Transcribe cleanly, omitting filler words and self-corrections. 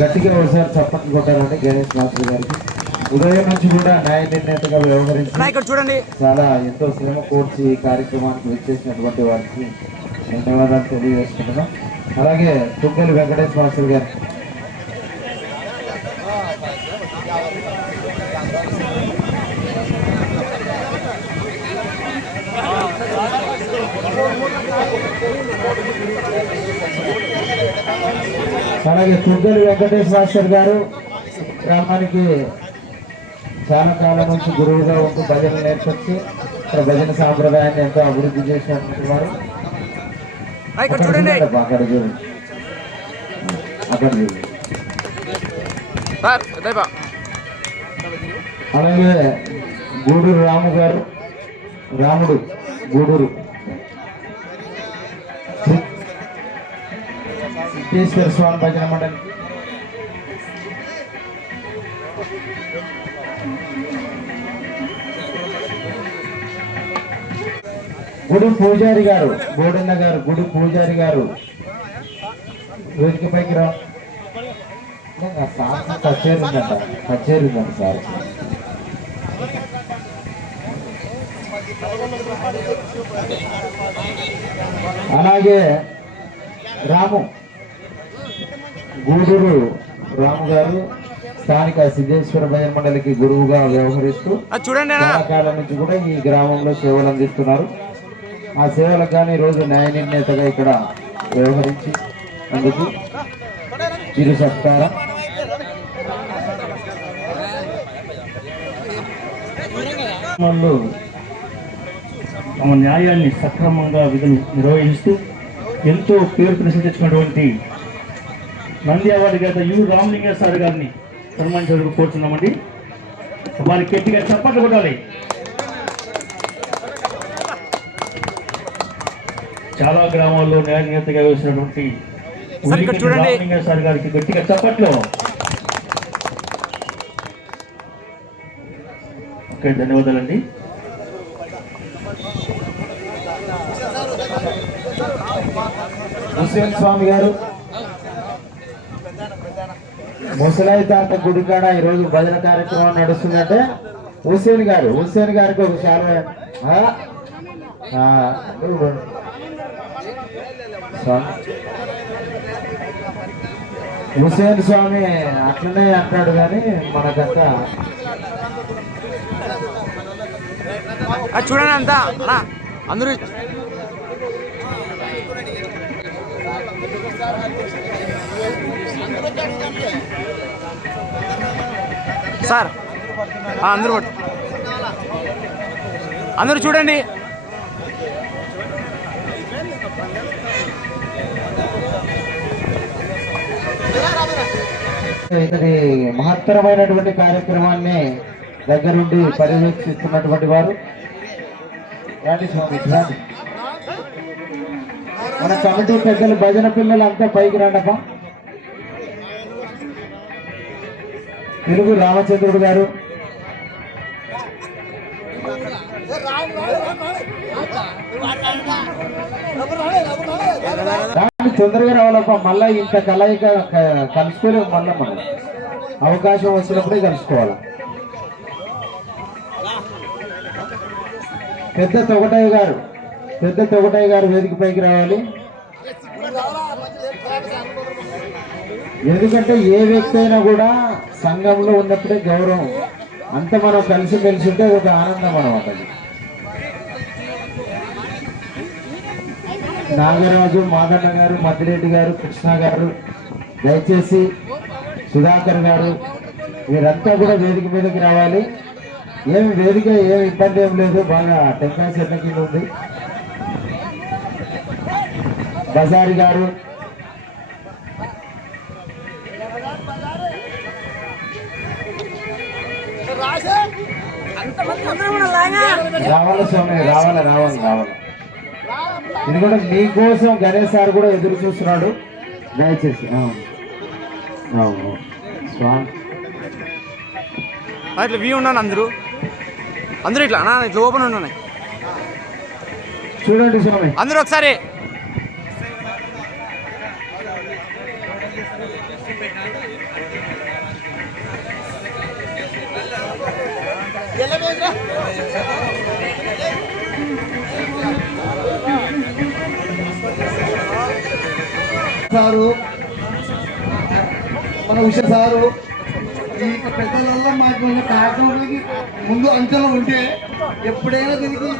గట్టిగా ఒకసారి చప్పట్లు కొట్టారండి గణేష్ మాస్టర్ గారికి. ఉదయం నుంచి కూడా న్యాయ నిర్ణేతగా వ్యవహరించి చూడండి చాలా ఎంతో శ్రమ కోర్చి ఈ కార్యక్రమానికి వచ్చేసినటువంటి వారికి ధన్యవాదాలు తెలియజేసుకుంటున్నాం. అలాగే తుగ్గలి వెంకటేష్ మాస్టర్ గారు అలాగే తుగ్గలి వెంకటేష్ మాస్టర్ గారు గ్రామానికి చాలా కాలం నుంచి గురువుగా ఉంటూ భజన నేర్పించి ఇక్కడ భజన సాంప్రదాయాన్ని ఎంతో అభివృద్ధి చేసినటువంటి వారు. అక్కడ చూడండి అలాగే గూడూరు రాము గారు, రాముడు గూడూరు సిద్ధేశ్వర స్వామి భజన మండలి. గుడి పూజారి గారు, గోడన్న గారు, గుడి పూజారి గారు వేదికపైకి రా. సార్ కచేరీ ఉందంట, కచేరీ ఉందంట సార్. అలాగే రాము, గూడూరు రాము గారు స్థానిక సిద్ధేశ్వర భజన మండలికి గురువుగా వ్యవహరిస్తూ చాలా కాలం నుంచి కూడా ఈ గ్రామంలో సేవలు అందిస్తున్నారు. ఆ సేవలకు కానీ ఈరోజు న్యాయ నిర్ణేతగా ఇక్కడ వ్యవహరించి అందుకు చిరు సత్కారం. తమ న్యాయాన్ని సక్రమంగా విధులు నిర్వహిస్తూ ఎంతో పేరు ప్రసిద్ధించినటువంటి నంది అవార్డు గత యు రామలింగ సార్ గారిని సన్మానించడానికి కోరుతున్నామండి. వారికి గట్టిగా చప్పట్లు కొట్టాలి. చాలా గ్రామాల్లో న్యాయ నియతగా వేసినటువంటి రామలింగ సార్ గారికి గట్టిగా చప్పట్లు. ఓకే, ధన్యవాదాలండి. హుస్సేన్ స్వామి గారు ముసలాయి తాత గుడి కాడ ఈరోజు భజన కార్యక్రమం నడుస్తుందంటే హుస్సేన్ గారికి ఒక శాలువ హుస్సేన్ స్వామి అట్లనే అంటాడు కానీ మనకంతా చూడండి అంతా అందరూ సార్ అందరూ చూడండి. ఇతని మహత్తరమైనటువంటి కార్యక్రమాన్ని దగ్గరుండి పర్యవేక్షిస్తున్నటువంటి వారు మన కమిటీ పెద్దలు, భజన పిల్లలు అంతా పైకి రండప్ప. తెలుగు రామచంద్రుడు గారు, తొందరగా రావాలప్ప. మళ్ళా ఇంత కలయిక కలుసుకోలేము. మళ్ళా మనం అవకాశం వచ్చినప్పుడే కలుసుకోవాలి. పెద్ద తొగటయ్య గారు వేదిక పైకి రావాలి. ఎందుకంటే ఏ వ్యక్తి అయినా కూడా సంఘంలో ఉన్నప్పుడే గౌరవం. అంత మనం కలిసి ఉంటే ఒక ఆనందం అన్నమాట. నాగరాజు, మాదన్న గారు, మద్దిరెడ్డి గారు, కృష్ణ గారు, దయచేసి సుధాకర్ గారు, వీరంతా కూడా వేదిక మీదకి రావాలి. వేదిక ఏమి ఇబ్బంది ఏం లేదు. బాగా టెంకాయ చెట్ల కింద ఉంది. బజారి గారు, రావాలి స్వామి, రావాలి. ఇది కూడా మీకోసం గణేష్ సార్ కూడా ఎదురు చూస్తున్నాడు. దయచేసి ఇట్లా వ్యూ ఉన్నాను. అందరూ ఇట్లా ఓపెన్ ఉన్నాయి. చూడండి స్వామి, అందరూ ఒకసారి సారు మన ఉష సారు ఈ పెద్దలలో మాకు కార్యక్రమానికి ముందు అంచెలో ఉంటే ఎప్పుడైనా దీనికి